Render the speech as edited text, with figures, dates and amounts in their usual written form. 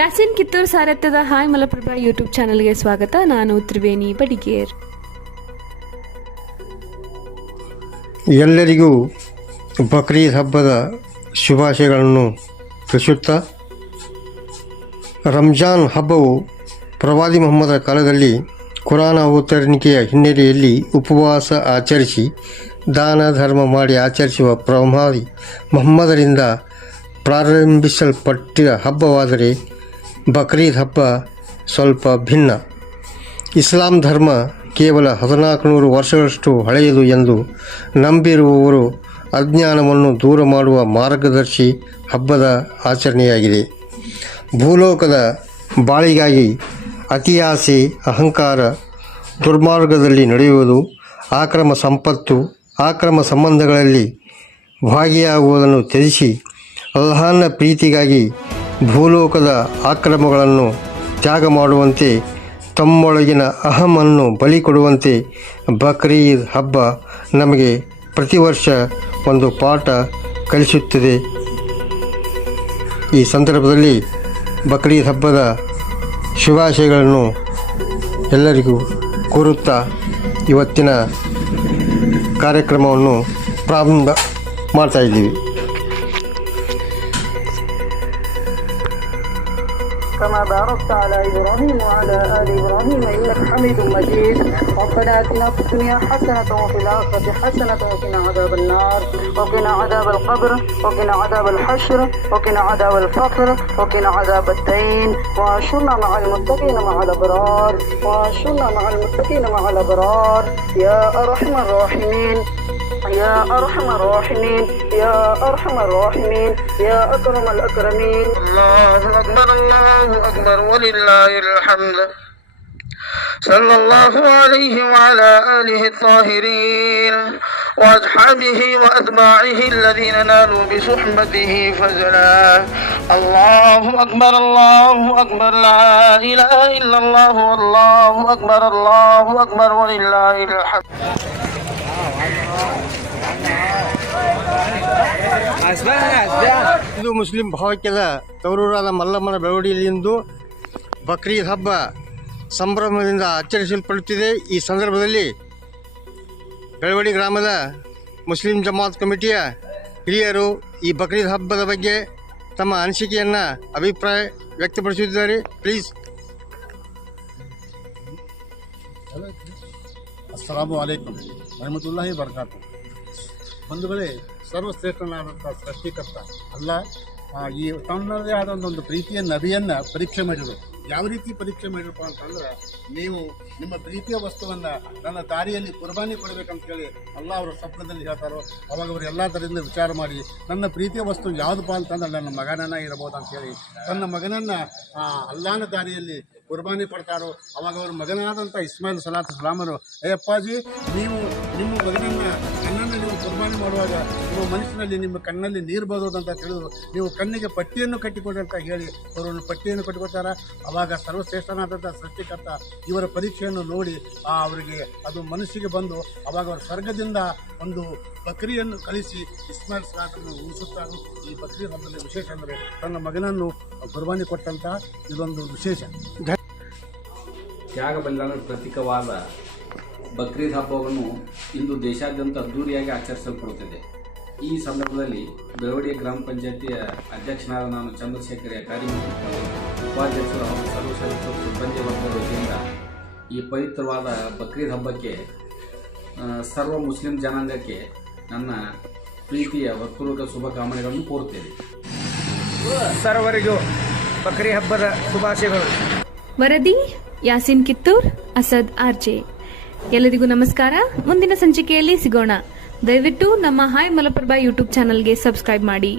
Yasin Kittur ಸಾರಥ್ಯದ hi Malaprabha YouTube ಚಾನಲ್ಗೆ ಸ್ವಾಗತ. ನಾನು ತ್ರಿವೇಣಿ ಬಡಿಗೇರ್. ಎಲ್ಲರಿಗೂ ಬಕ್ರೀದ್ ಹಬ್ಬದ ಶುಭಾಶಯಗಳನ್ನು ತಿಳಿಸುತ್ತಾ, ರಂಜಾನ್ ಹಬ್ಬವು ಪ್ರವಾದಿ ಮೊಹಮ್ಮದರ ಕಾಲದಲ್ಲಿ ಕುರಾನ್ ಅವತರಣಿಕೆಯ ಹಿನ್ನೆಲೆಯಲ್ಲಿ ಉಪವಾಸ ಆಚರಿಸಿ ದಾನ ಧರ್ಮ ಮಾಡಿ ಆಚರಿಸುವ ಪ್ರವಾದಿ ಮೊಹಮ್ಮದರಿಂದ ಪ್ರಾರಂಭಿಸಲ್ಪಟ್ಟ ಹಬ್ಬವಾದರೆ ಬಕ್ರೀದ್ ಹಬ್ಬ ಸ್ವಲ್ಪ ಭಿನ್ನ. ಇಸ್ಲಾಂ ಧರ್ಮ ಕೇವಲ 1400 ವರ್ಷಗಳಷ್ಟು ಹಳೆಯದು ಎಂದು ನಂಬಿರುವವರು ಅಜ್ಞಾನವನ್ನು ದೂರ ಮಾಡುವ ಮಾರ್ಗದರ್ಶಿ ಹಬ್ಬದ ಆಚರಣೆಯಾಗಿದೆ. ಭೂಲೋಕದ ಬಾಳಿಗಾಗಿ ಅತಿಯಾಸೆ, ಅಹಂಕಾರ, ದುರ್ಮಾರ್ಗದಲ್ಲಿ ನಡೆಯುವುದು, ಅಕ್ರಮ ಸಂಪತ್ತು, ಅಕ್ರಮ ಸಂಬಂಧಗಳಲ್ಲಿ ಭಾಗಿಯಾಗುವುದನ್ನು ತ್ಯಜಿಸಿ ಅಲ್ಲಾಹನ ಪ್ರೀತಿಗಾಗಿ ಭೂಲೋಕದ ಅಕ್ರಮಗಳನ್ನು ತ್ಯಾಗ ಮಾಡುವಂತೆ, ತಮ್ಮೊಳಗಿನ ಅಹಮನ್ನು ಬಲಿ ಕೊಡುವಂತೆ ಬಕ್ರೀದ್ ಹಬ್ಬ ನಮಗೆ ಪ್ರತಿ ವರ್ಷ ಒಂದು ಪಾಠ ಕಲಿಸುತ್ತದೆ. ಈ ಸಂದರ್ಭದಲ್ಲಿ ಬಕ್ರೀದ್ ಹಬ್ಬದ ಶುಭಾಶಯಗಳನ್ನು ಎಲ್ಲರಿಗೂ ಕೋರುತ್ತಾ ಇವತ್ತಿನ ಕಾರ್ಯಕ್ರಮವನ್ನು ಪ್ರಾರಂಭ ಮಾಡ್ತಾಯಿದ್ದೀವಿ. كما باركت على إبراهيم وعلى آل إبراهيم إنك حميد مجيد. ربنا آتنا في الدنيا حسنة وفي الآخرة حسنة وقنا عذاب النار وقنا عذاب القبر وقنا عذاب الحشر وقنا عذاب الفقر وقنا عذاب الدين وأحشرنا مع المتقين مع الأبرار وأحشرنا مع المتقين مع الأبرار يا أرحم الراحمين يا أرحم الراحمين يا أرحم الراحمين يا أكرم الأكرمين. الله أكبر الله أكبر ولله الحمد. صلى الله عليه وعلى آله الطاهرين وأصحابه وأتباعه الذين نالوا بصحبته فزلا. الله أكبر الله أكبر لا إله إلا الله والله أكبر ولله الحمد. ಇದು ಮುಸ್ಲಿಂ ಭಾವೈಕ್ಯದ ತವರೂರಾದ ಮಲ್ಲಮ್ಮನ ಬೆಳವಡಿಯಲ್ಲಿಂದು ಬಕ್ರೀದ್ ಹಬ್ಬ ಸಂಭ್ರಮದಿಂದ ಆಚರಿಸಲ್ಪಡುತ್ತಿದೆ. ಈ ಸಂದರ್ಭದಲ್ಲಿ ಬೆಳವಡಿ ಗ್ರಾಮದ ಮುಸ್ಲಿಂ ಜಮಾತ್ ಕಮಿಟಿಯ ಹಿರಿಯರು ಈ ಬಕ್ರೀದ್ ಹಬ್ಬದ ಬಗ್ಗೆ ತಮ್ಮ ಅನಿಸಿಕೆಯನ್ನು ಅಭಿಪ್ರಾಯ ವ್ಯಕ್ತಪಡಿಸುತ್ತಿದ್ದಾರೆ. ಪ್ಲೀಸ್. ಅಸ್ಸಲಾಮು ಅಲೈಕುಂ ವರಹಮತುಲ್ಲಾಹಿ ಬರ್ಕಾತು. ಬಂಧುಗಳೇ, ಸರ್ವಶ್ರೇಷ್ಠನಾದಂಥ ಸೃಷ್ಟಿಕರ್ತ ಅಲ್ಲ ಈ ತನ್ನದೇ ಆದ ಒಂದು ಪ್ರೀತಿಯ ನಬಿಯನ್ನು ಪರೀಕ್ಷೆ ಮಾಡಿದರು. ಯಾವ ರೀತಿ ಪರೀಕ್ಷೆ ಮಾಡಿರಪ್ಪ ಅಂತಂದ್ರೆ, ನೀವು ನಿಮ್ಮ ಪ್ರೀತಿಯ ವಸ್ತುವನ್ನು ನನ್ನ ದಾರಿಯಲ್ಲಿ ಕುರ್ಬಾನಿ ಕೊಡಬೇಕಂತೇಳಿ ಅಲ್ಲ ಅವರು ಸ್ವಪ್ನದಲ್ಲಿ ಹೇಳ್ತಾರೋ, ಅವಾಗ ಅವರು ಎಲ್ಲ ಥರದಿಂದ ವಿಚಾರ ಮಾಡಿ ನನ್ನ ಪ್ರೀತಿಯ ವಸ್ತು ಯಾವುದಪ್ಪ ಅಂತಂದ್ರೆ ನನ್ನ ಮಗನನ್ನು ಇರಬಹುದು ಅಂತೇಳಿ ತನ್ನ ಮಗನನ್ನು ಅಲ್ಲಾನ ದಾರಿಯಲ್ಲಿ ಕುರ್ಬಾನಿ ಕೊಡ್ತಾರೋ, ಅವಾಗ ಅವ್ರ ಮಗನಾದಂಥ ಇಸ್ಮಾಯಿಲ್ ಸಲಾತು ಸಲಾಮರು, ಅಯ್ಯಪ್ಪಾಜಿ ನೀವು ನಿಮ್ಮ ಮಗನನ್ನು ನನ್ನನ್ನು ನೀವು ಕುರ್ಬಾನಿ ಮಾಡುವಾಗ ನಿಮ್ಮ ಮನಸ್ಸಿನಲ್ಲಿ ನಿಮ್ಮ ಕಣ್ಣಲ್ಲಿ ನೀರು ಬರೋದು ಅಂತ ತಿಳಿದು ನೀವು ಕಣ್ಣಿಗೆ ಪಟ್ಟಿಯನ್ನು ಕಟ್ಟಿಕೊಡಿ ಅಂತ ಹೇಳಿ ಅವರನ್ನು ಪಟ್ಟಿಯನ್ನು ಕಟ್ಟಿಕೊಡ್ತಾರೆ. ಅವಾಗ ಸರ್ವಶ್ರೇಷ್ಠನಾದಂಥ ಸೃಷ್ಟಿಕರ್ತ ಇವರ ಪರೀಕ್ಷೆಯನ್ನು ನೋಡಿ ಅವರಿಗೆ ಅದು ಮನಸ್ಸಿಗೆ ಬಂದು ಅವಾಗ ಅವರು ಸ್ವರ್ಗದಿಂದ ಒಂದು ಬಕ್ರಿಯನ್ನು ಕಳಿಸಿ ಇಸ್ಮಾಯಿಲ್ ಸಲಾತನ್ನು ಉಳಿಸುತ್ತಾರೆ. ಈ ಬಕ್ರಿ ಹಬ್ಬದಲ್ಲಿ ವಿಶೇಷ ಅಂದರೆ ತನ್ನ ಮಗನನ್ನು ಕುರ್ಬಾನಿ ಕೊಟ್ಟಂಥ ಇದೊಂದು ವಿಶೇಷ. ತ್ಯಾಗ ಬಲಿದಾನದ ಪ್ರತೀಕವಾದ ಬಕ್ರೀದ್ ಹಬ್ಬವನ್ನು ಇಂದು ದೇಶಾದ್ಯಂತ ಅದ್ದೂರಿಯಾಗಿ ಆಚರಿಸಲ್ಪಡುತ್ತಿದೆ. ಈ ಸಂದರ್ಭದಲ್ಲಿ ಬೆಳವಡಿಯ ಗ್ರಾಮ ಪಂಚಾಯತಿಯ ಅಧ್ಯಕ್ಷನಾದ ನಾನು ಚಂದ್ರಶೇಖರ್ ಯಕಾರಿ ಉಪಾಧ್ಯಕ್ಷರು ಹಾಗೂ ಸರ್ವ ಸದಸ್ಯರು ಸಿಬ್ಬಂದಿ ವರ್ಗದ ವತಿಯಿಂದ ಈ ಪವಿತ್ರವಾದ ಬಕ್ರೀದ್ ಹಬ್ಬಕ್ಕೆ ಸರ್ವ ಮುಸ್ಲಿಂ ಜನಾಂಗಕ್ಕೆ ನನ್ನ ಪ್ರೀತಿಯ ಹೃತ್ಪೂರ್ವಕ ಶುಭಕಾಮನೆಗಳನ್ನು ಕೋರುತ್ತೇನೆ. ಸರ್ವರಿಗೂ ಬಕ್ರಿ ಹಬ್ಬದ ಶುಭಾಶಯಗಳು. ವರದಿ ಯಾಸಿನ್ ಕಿತ್ತೂರ್, ಅಸದ್ ಆರ್ಜೆ. ಎಲ್ಲರಿಗೂ ನಮಸ್ಕಾರ. ಮುಂದಿನ ಸಂಚಿಕೆಯಲ್ಲಿ ಸಿಗೋಣ. ದಯವಿಟ್ಟು ನಮ್ಮ ಹಾಯ್ ಮಲಪ್ರಭಾ ಯೂಟ್ಯೂಬ್ ಚಾನಲ್ಗೆ ಸಬ್ಸ್ಕ್ರೈಬ್ ಮಾಡಿ.